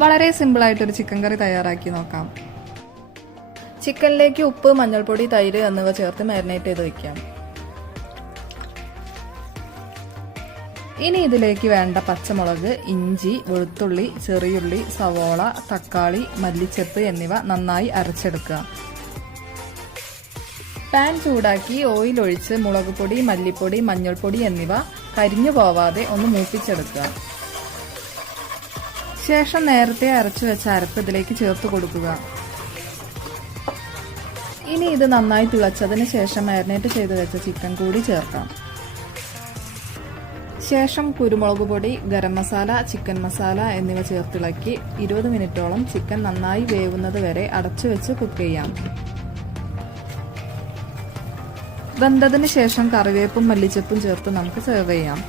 വളരെ സിമ്പിളായിട്ടൊരു ചിക്കൻ കറി തയ്യാറാക്കി നോക്കാം. ചിക്കനിലേക്ക് ഉപ്പ്, മഞ്ഞൾപ്പൊടി, തൈര് എന്നിവ ചേർത്ത് മാരിനേറ്റ് ചെയ്ത് വയ്ക്കാം. ഇനി ഇതിലേക്ക് വേണ്ട പച്ചമുളക്, ഇഞ്ചി, വെളുത്തുള്ളി, ചെറിയുള്ളി, സവോള, തക്കാളി, മല്ലിച്ചപ്പ് എന്നിവ നന്നായി അരച്ചെടുക്കുക. പാൻ ചൂടാക്കി ഓയിൽ ഒഴിച്ച് മുളക് പൊടി, മല്ലിപ്പൊടി, മഞ്ഞൾപ്പൊടി എന്നിവ കരിഞ്ഞു പോവാതെ ഒന്ന് മൂപ്പിച്ചെടുക്കുക. ശേഷം നേരത്തെ അരച്ചു വെച്ച അരപ്പ് ഇതിലേക്ക് ചേർത്ത് കൊടുക്കുക. ഇനി ഇത് നന്നായി തിളച്ചതിന് ശേഷം മാരിനേറ്റ് ചെയ്ത് വെച്ച ചിക്കൻ കൂടി ചേർക്കാം. ശേഷം കുരുമുളക് പൊടി, ഗരം മസാല, ചിക്കൻ മസാല എന്നിവ ചേർത്തിളക്കി 20 മിനിറ്റോളം ചിക്കൻ നന്നായി വേവുന്നത് വരെ അടച്ചു വെച്ച് കുക്ക് ചെയ്യാം. വെന്തതിന് ശേഷം കറിവേപ്പും മല്ലിച്ചപ്പും ചേർത്ത് നമുക്ക് സെർവ് ചെയ്യാം.